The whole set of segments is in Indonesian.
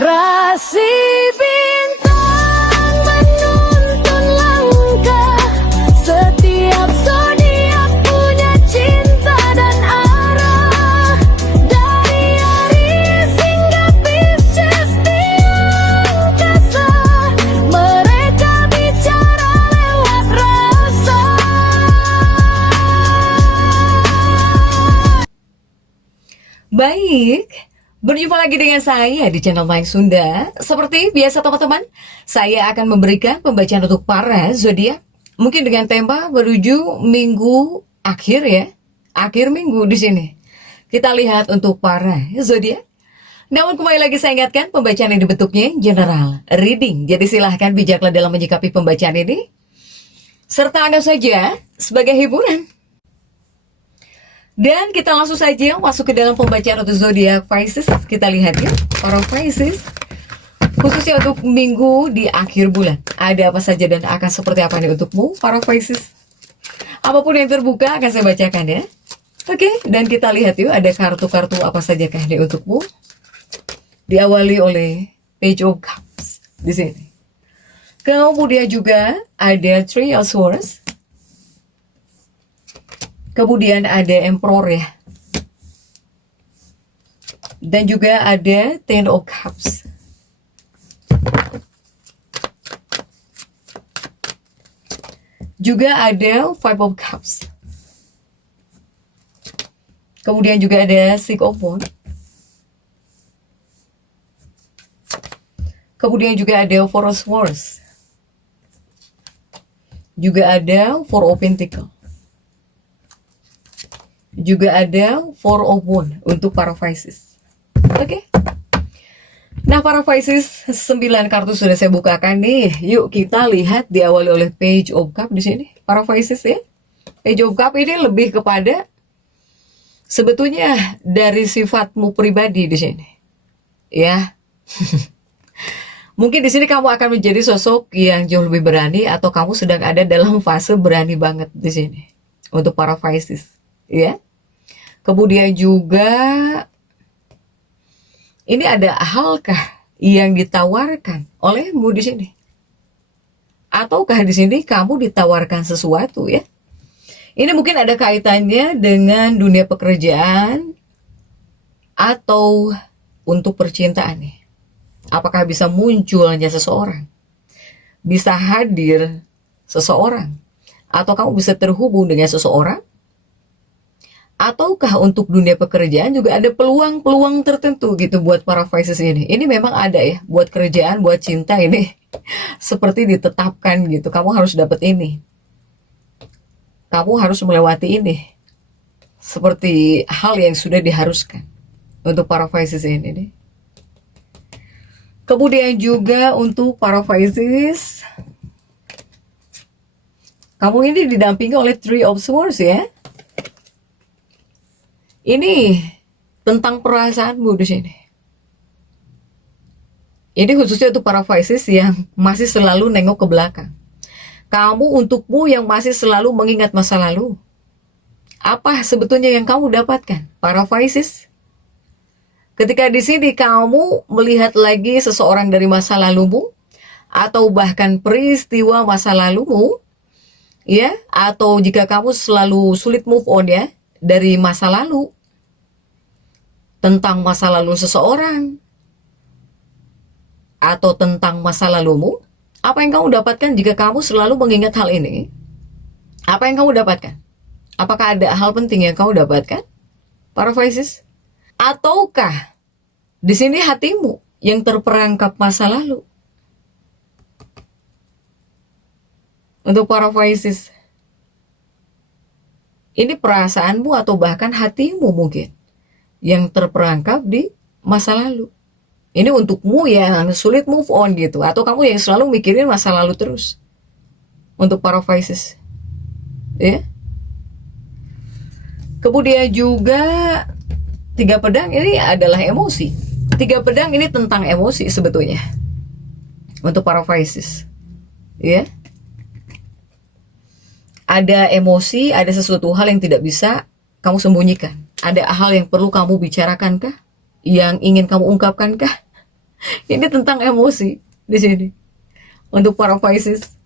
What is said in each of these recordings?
Rasi bintang menuntun langkah, setiap zodiak punya cinta dan arah. Dari Aries hingga Pisces di angkasa, mereka bicara lewat rasa. Baik, berjumpa lagi dengan saya di channel Mayang Sunda. Seperti biasa teman-teman, saya akan memberikan pembacaan untuk para zodiak. Mungkin dengan tema menuju minggu akhir ya, akhir minggu di sini. Kita lihat untuk para zodiak. Namun kembali lagi saya ingatkan, pembacaan ini bentuknya general reading. Jadi silahkan bijaklah dalam menyikapi pembacaan ini, serta anggap saja sebagai hiburan. Dan kita langsung saja masuk ke dalam pembacaan untuk zodiak Pisces. Kita lihat ya, para Pisces, khususnya untuk minggu di akhir bulan. Ada apa saja dan akan seperti apa nih untukmu, para Pisces? Apapun yang terbuka akan saya bacakan ya. Oke, dan kita lihat yuk, ada kartu-kartu apa saja kah nih untukmu. Diawali oleh Page of Cups di sini. Kemudian juga ada Three of Swords. Kemudian ada Emperor ya. Dan juga ada Ten of Cups. Juga ada Five of Cups. Kemudian juga ada Six of Wands. Kemudian juga ada Four of Swords. Juga ada Four of Pentacles. Juga ada Four of Wands untuk para Pisces. Oke. Nah, para Pisces, 9 kartu sudah saya bukakan nih. Yuk kita lihat diawali oleh Page of Cups di sini. Para Pisces ya. Page of Cups ini lebih kepada sebetulnya dari sifatmu pribadi di sini. Ya. Mungkin di sini kamu akan menjadi sosok yang jauh lebih berani, atau kamu sedang ada dalam fase berani banget di sini untuk para Pisces. Ya. Kemudian juga ini ada halkah yang ditawarkan olehmu di sini? Ataukah di sini kamu ditawarkan sesuatu ya? Ini mungkin ada kaitannya dengan dunia pekerjaan atau untuk percintaan nih. Apakah bisa munculnya seseorang? Bisa hadir seseorang? Atau kamu bisa terhubung dengan seseorang? Ataukah untuk dunia pekerjaan juga ada peluang-peluang tertentu gitu buat para Pisces ini. Ini memang ada ya, buat kerjaan, buat cinta ini seperti ditetapkan gitu. Kamu harus dapat ini. Kamu harus melewati ini. Seperti hal yang sudah diharuskan untuk para Pisces ini nih. Kemudian juga untuk para Pisces, kamu ini didampingi oleh Three of Swords ya. Ini tentang perasaanmu di sini. Ini khususnya untuk para Pisces yang masih selalu nengok ke belakang. Kamu, untukmu yang masih selalu mengingat masa lalu. Apa sebetulnya yang kamu dapatkan, para Pisces? Ketika di sini kamu melihat lagi seseorang dari masa lalumu, atau bahkan peristiwa masa lalumu, ya, atau jika kamu selalu sulit move on ya, dari masa lalu, tentang masa lalu seseorang, atau tentang masa lalumu, apa yang kamu dapatkan jika kamu selalu mengingat hal ini? Apa yang kamu dapatkan? Apakah ada hal penting yang kamu dapatkan, para Pisces? Ataukah di sini hatimu yang terperangkap masa lalu? Untuk para Pisces, ini perasaanmu atau bahkan hatimu mungkin yang terperangkap di masa lalu. Ini untukmu yang sulit move on gitu, atau kamu yang selalu mikirin masa lalu terus. Untuk para Pisces, ya. Kemudian juga 3 pedang ini adalah emosi. 3 pedang ini tentang emosi sebetulnya untuk para Pisces, ya. Ada emosi, ada sesuatu hal yang tidak bisa kamu sembunyikan. Ada hal yang perlu kamu bicarakan kah? Yang ingin kamu ungkapkan kah? Ini tentang emosi di sini untuk para Pisces.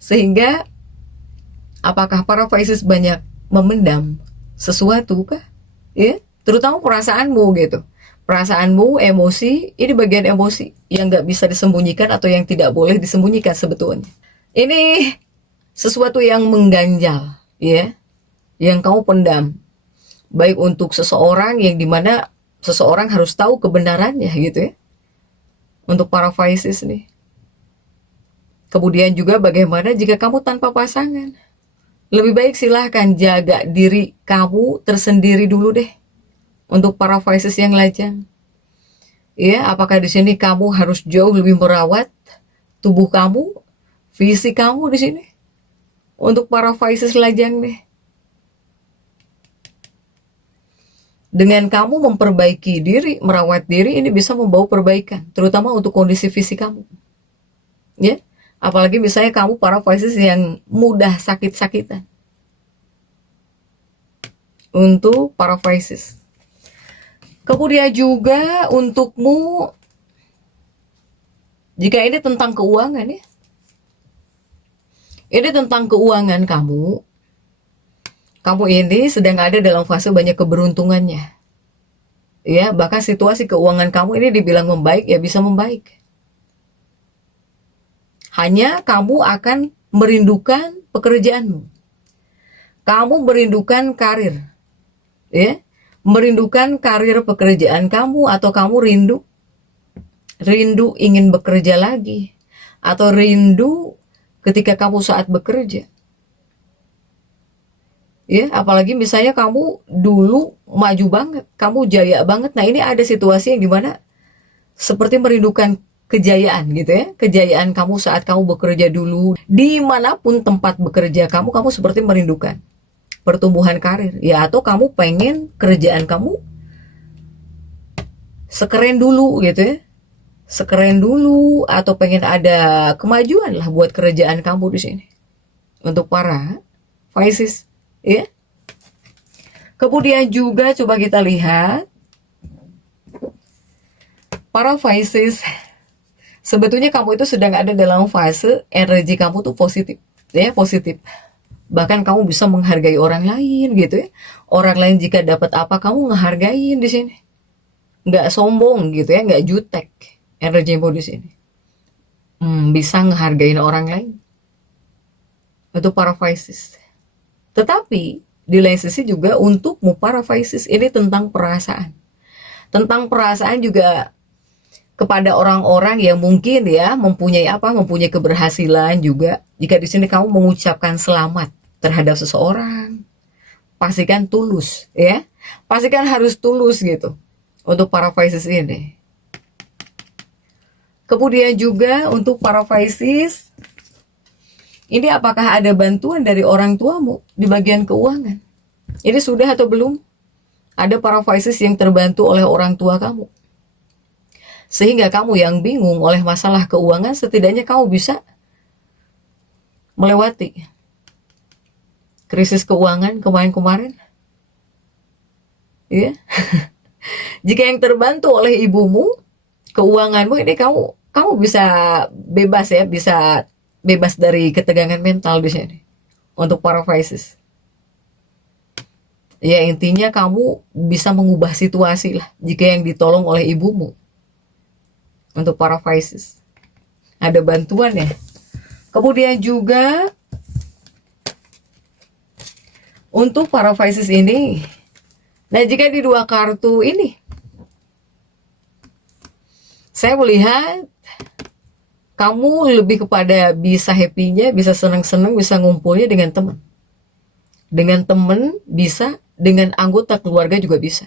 Sehingga apakah para Pisces banyak memendam sesuatu kah? Ya, terutama perasaanmu gitu. Perasaanmu, emosi, ini bagian emosi yang nggak bisa disembunyikan atau yang tidak boleh disembunyikan sebetulnya. Ini sesuatu yang mengganjal, ya, yang kamu pendam. Baik untuk seseorang yang dimana seseorang harus tahu kebenarannya gitu ya. Untuk para Pisces nih. Kemudian juga bagaimana jika kamu tanpa pasangan? Lebih baik silahkan jaga diri kamu tersendiri dulu deh. Untuk para Pisces yang lajang. Ya, apakah di sini kamu harus jauh lebih merawat tubuh kamu, fisik kamu di sini? Untuk para Pisces lajang deh. Dengan kamu memperbaiki diri, merawat diri, ini bisa membawa perbaikan, terutama untuk kondisi fisik kamu. Ya. Apalagi misalnya kamu para Pisces yang mudah sakit-sakitan. Untuk para Pisces. Kemudian juga untukmu, jika ini tentang keuangan ya. Ini tentang keuangan kamu. Kamu ini sedang ada dalam fase banyak keberuntungannya. Ya, bahkan situasi keuangan kamu ini dibilang membaik, ya bisa membaik. Hanya kamu akan merindukan pekerjaanmu. Kamu merindukan karir. Ya, merindukan karir pekerjaan kamu, atau kamu rindu ingin bekerja lagi, atau rindu ketika kamu saat bekerja. Ya, apalagi misalnya kamu dulu maju banget, kamu jaya banget. Nah, ini ada situasi yang dimana seperti merindukan kejayaan gitu ya, kejayaan kamu saat kamu bekerja dulu, dimanapun tempat bekerja kamu seperti merindukan pertumbuhan karir, ya, atau kamu pengen kerjaan kamu sekeren dulu gitu ya, sekeren dulu, atau pengen ada kemajuan lah buat kerjaan kamu di sini. Untuk para Pisces, ya. Kemudian juga coba kita lihat para Pisces. Sebetulnya kamu itu sedang ada dalam fase energi kamu tuh positif, ya, positif. Bahkan kamu bisa menghargai orang lain gitu ya. Orang lain jika dapat apa, kamu ngehargain di sini. Nggak sombong gitu ya, nggak jutek energimu di sini. Bisa ngehargain orang lain. Untuk para Pisces. Tetapi di lain sisi juga untukmu para Pisces, ini tentang perasaan. Tentang perasaan juga kepada orang-orang yang mungkin ya mempunyai keberhasilan juga. Jika di sini kamu mengucapkan selamat terhadap seseorang, pastikan tulus ya. Pastikan harus tulus gitu untuk para Pisces ini. Kemudian juga untuk para Pisces, ini apakah ada bantuan dari orang tuamu di bagian keuangan? Ini sudah atau belum? Ada para Pisces yang terbantu oleh orang tua kamu. Sehingga kamu yang bingung oleh masalah keuangan, setidaknya kamu bisa melewati krisis keuangan kemarin-kemarin. Ya. Jika yang terbantu oleh ibumu, keuanganmu ini kamu bisa bebas ya, bisa bebas dari ketegangan mental di sini. Untuk para Pisces. Ya, intinya kamu bisa mengubah situasi lah jika yang ditolong oleh ibumu. Untuk para Pisces, ada bantuan ya. Kemudian juga untuk para Pisces ini, nah jika di dua kartu ini, saya melihat kamu lebih kepada bisa happy-nya, bisa senang-senang, bisa ngumpulnya dengan teman. Dengan teman bisa, dengan anggota keluarga juga bisa.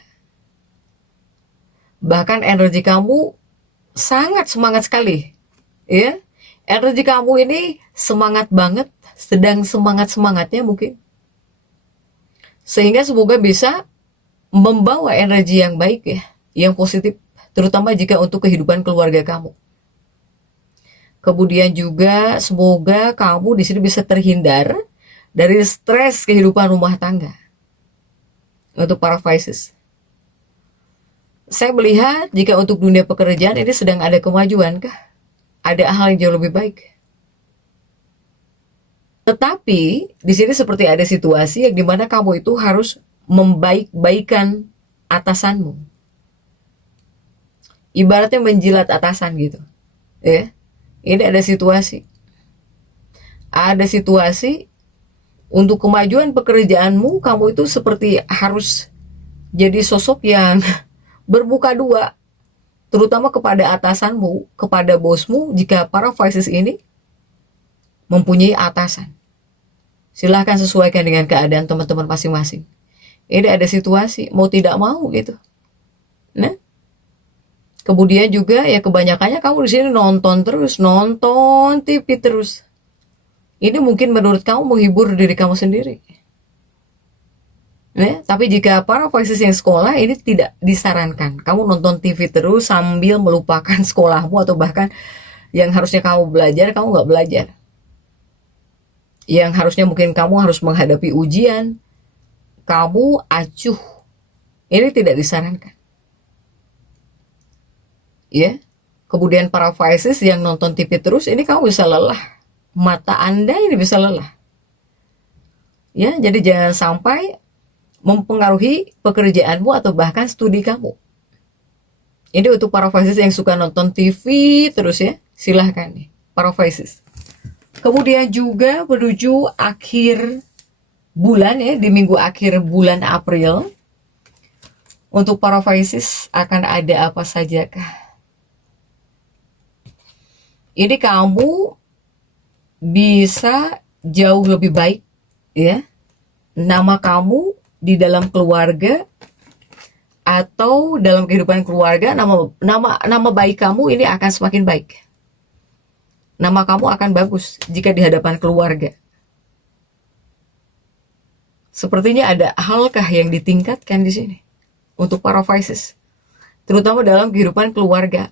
Bahkan energi kamu sangat semangat sekali, ya. Energi kamu ini semangat banget, sedang semangat-semangatnya mungkin. Sehingga semoga bisa membawa energi yang baik ya, yang positif, terutama jika untuk kehidupan keluarga kamu. Kemudian juga semoga kamu di sini bisa terhindar dari stres kehidupan rumah tangga. Untuk para Pisces. Saya melihat jika untuk dunia pekerjaan ini sedang ada kemajuan kah? Ada hal yang jauh lebih baik. Tetapi di sini seperti ada situasi yang dimana kamu itu harus membaik-baikan atasanmu. Ibaratnya menjilat atasan gitu. Ya. Ini ada situasi. Ada situasi untuk kemajuan pekerjaanmu, kamu itu seperti harus jadi sosok yang bermuka dua, terutama kepada atasanmu, kepada bosmu. Jika para Pisces ini mempunyai atasan, silahkan sesuaikan dengan keadaan teman-teman masing-masing. Ini ada situasi mau tidak mau gitu. Nah, kemudian juga ya kebanyakannya kamu di sini nonton terus, nonton TV terus. Ini mungkin menurut kamu menghibur diri kamu sendiri. Ya, tapi jika para Pisces yang sekolah, ini tidak disarankan. Kamu nonton TV terus sambil melupakan sekolahmu, atau bahkan yang harusnya kamu belajar, kamu nggak belajar. Yang harusnya mungkin kamu harus menghadapi ujian, kamu acuh. Ini tidak disarankan. Ya, kemudian para Pisces yang nonton TV terus, ini kamu bisa lelah. Mata Anda ini bisa lelah. Ya, jadi jangan sampai mempengaruhi pekerjaanmu atau bahkan studi kamu. Ini untuk para Pisces yang suka nonton TV terus ya, silahkan nih, para Pisces. Kemudian juga menuju akhir bulan ya, di minggu akhir bulan April, untuk para Pisces akan ada apa sajakah? Ini kamu bisa jauh lebih baik ya. Nama kamu di dalam keluarga atau dalam kehidupan keluarga, nama baik kamu ini akan semakin baik. Nama kamu akan bagus jika di hadapan keluarga. Sepertinya ada halkah yang ditingkatkan di sini untuk para Pisces, terutama dalam kehidupan keluarga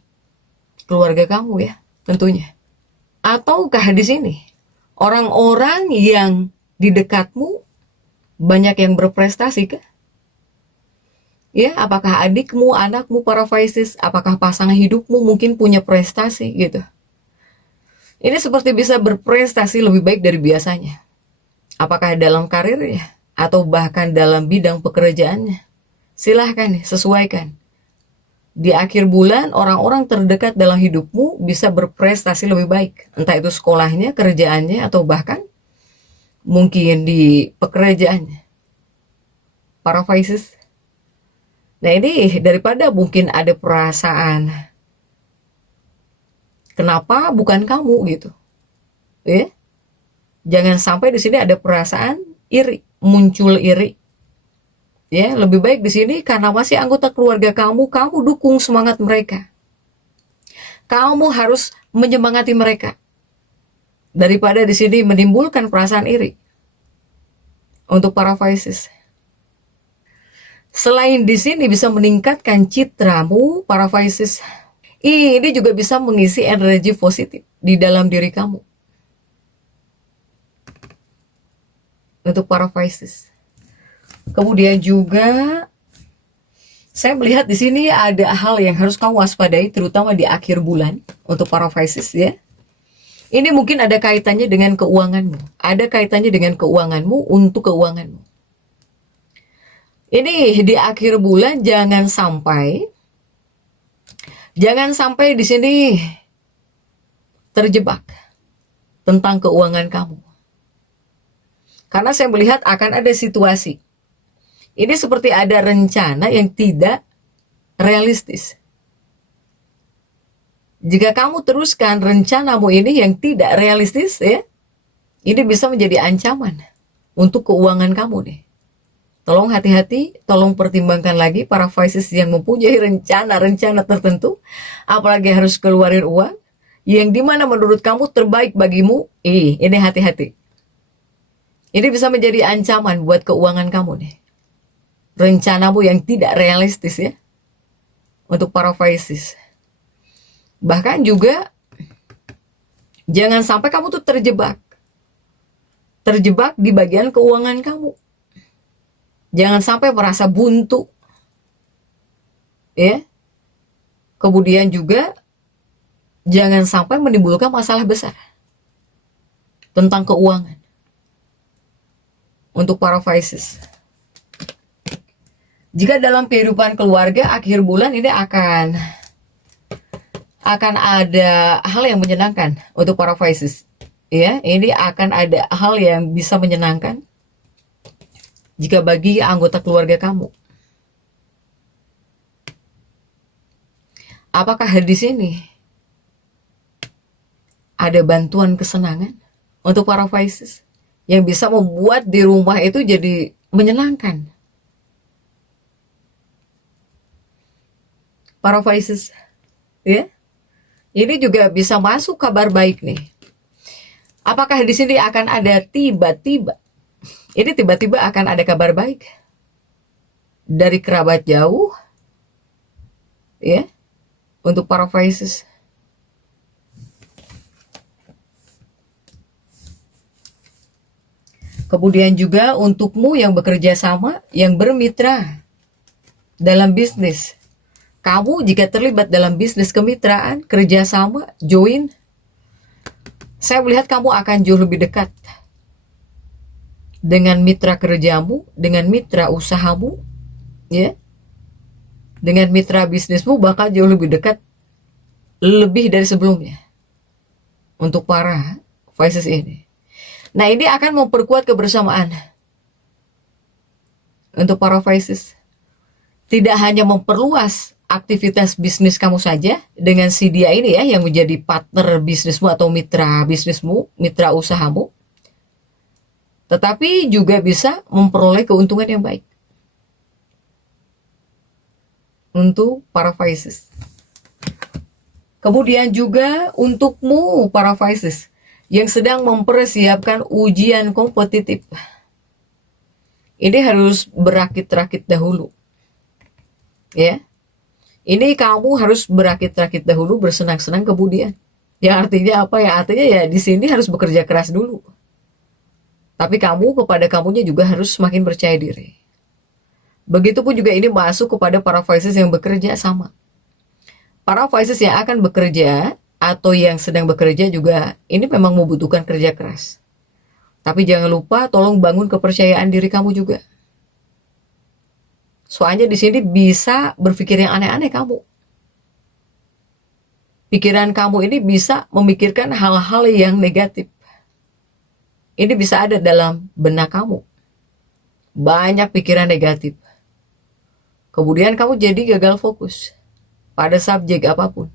kamu ya, tentunya. Ataukah di sini orang-orang yang di dekatmu banyak yang berprestasi kah? Ya, apakah adikmu, anakmu, para Pisces, apakah pasangan hidupmu mungkin punya prestasi gitu? Ini seperti bisa berprestasi lebih baik dari biasanya. Apakah dalam karirnya atau bahkan dalam bidang pekerjaannya? Silahkan nih, sesuaikan. Di akhir bulan, orang-orang terdekat dalam hidupmu bisa berprestasi lebih baik. Entah itu sekolahnya, kerjaannya, atau bahkan mungkin di pekerjaannya. Para Pisces. Nah, ini daripada mungkin ada perasaan, kenapa bukan kamu gitu. Ya? Jangan sampai di sini ada perasaan iri, muncul iri. Ya, lebih baik di sini karena masih anggota keluarga kamu dukung semangat mereka. Kamu harus menyemangati mereka. Daripada di sini menimbulkan perasaan iri. Untuk para Pisces. Selain di sini bisa meningkatkan citramu, para Pisces, ini juga bisa mengisi energi positif di dalam diri kamu. Untuk para Pisces. Kemudian juga saya melihat di sini ada hal yang harus kamu waspadai, terutama di akhir bulan untuk para Pisces ya. Ini mungkin ada kaitannya dengan keuanganmu. Ada kaitannya dengan keuanganmu untuk keuanganmu. Ini di akhir bulan jangan sampai di sini terjebak tentang keuangan kamu. Karena saya melihat akan ada situasi. Ini seperti ada rencana yang tidak realistis. Jika kamu teruskan rencanamu ini yang tidak realistis ya, ini bisa menjadi ancaman untuk keuangan kamu nih. Tolong hati-hati, tolong pertimbangkan lagi para Pisces yang mempunyai rencana-rencana tertentu, apalagi harus keluarin uang, yang dimana menurut kamu terbaik bagimu, ini hati-hati. Ini bisa menjadi ancaman buat keuangan kamu nih. Rencanamu yang tidak realistis ya, untuk para Pisces. Bahkan juga jangan sampai kamu tuh terjebak di bagian keuangan kamu. Jangan sampai merasa buntu ya, Kemudian juga jangan sampai menimbulkan masalah besar tentang keuangan untuk para Pisces. Jika dalam kehidupan keluarga akhir bulan ini akan ada hal yang menyenangkan untuk para Pisces. Ya, ini akan ada hal yang bisa menyenangkan jika bagi anggota keluarga kamu. Apakah di sini ada bantuan kesenangan untuk para Pisces yang bisa membuat di rumah itu jadi menyenangkan? Para Pisces, ya, ini juga bisa masuk kabar baik nih. Apakah di sini akan ada tiba-tiba? Ini tiba-tiba akan ada kabar baik dari kerabat jauh, ya, untuk para Pisces. Kemudian juga untukmu yang bekerja sama, yang bermitra dalam bisnis. Kamu jika terlibat dalam bisnis kemitraan, kerjasama, join, saya melihat kamu akan jauh lebih dekat dengan mitra kerjamu, dengan mitra usahamu, ya, dengan mitra bisnismu, bahkan jauh lebih dekat, lebih dari sebelumnya untuk para Pisces ini. Nah, ini akan memperkuat kebersamaan untuk para Pisces. Tidak hanya memperluas aktivitas bisnis kamu saja dengan si dia ini ya, yang menjadi partner bisnismu atau mitra bisnismu, mitra usahamu, tetapi juga bisa memperoleh keuntungan yang baik untuk para Pisces. Kemudian juga untukmu para Pisces yang sedang mempersiapkan ujian kompetitif, ini harus berakit-rakit dahulu, ya. Ini kamu harus berakit-rakit dahulu, bersenang-senang kemudian. Yang artinya apa ya? Artinya ya di sini harus bekerja keras dulu. Tapi kamu kepada kamunya juga harus semakin percaya diri. Begitupun juga ini masuk kepada para Pisces yang bekerja sama. Para Pisces yang akan bekerja atau yang sedang bekerja juga ini memang membutuhkan kerja keras. Tapi jangan lupa tolong bangun kepercayaan diri kamu juga. Soalnya di sini bisa berpikir yang aneh-aneh kamu. Pikiran kamu ini bisa memikirkan hal-hal yang negatif. Ini bisa ada dalam benak kamu. Banyak pikiran negatif. Kemudian kamu jadi gagal fokus pada subjek apapun.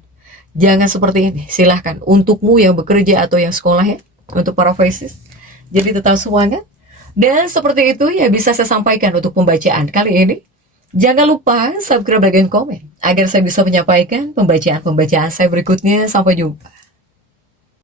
Jangan seperti ini. Silahkan untukmu yang bekerja atau yang sekolah ya, untuk para Pisces. Jadi tetap semangat. Dan seperti itu ya bisa saya sampaikan untuk pembacaan kali ini. Jangan lupa subscribe, like, dan komen agar saya bisa menyampaikan pembacaan-pembacaan saya berikutnya. Sampai jumpa.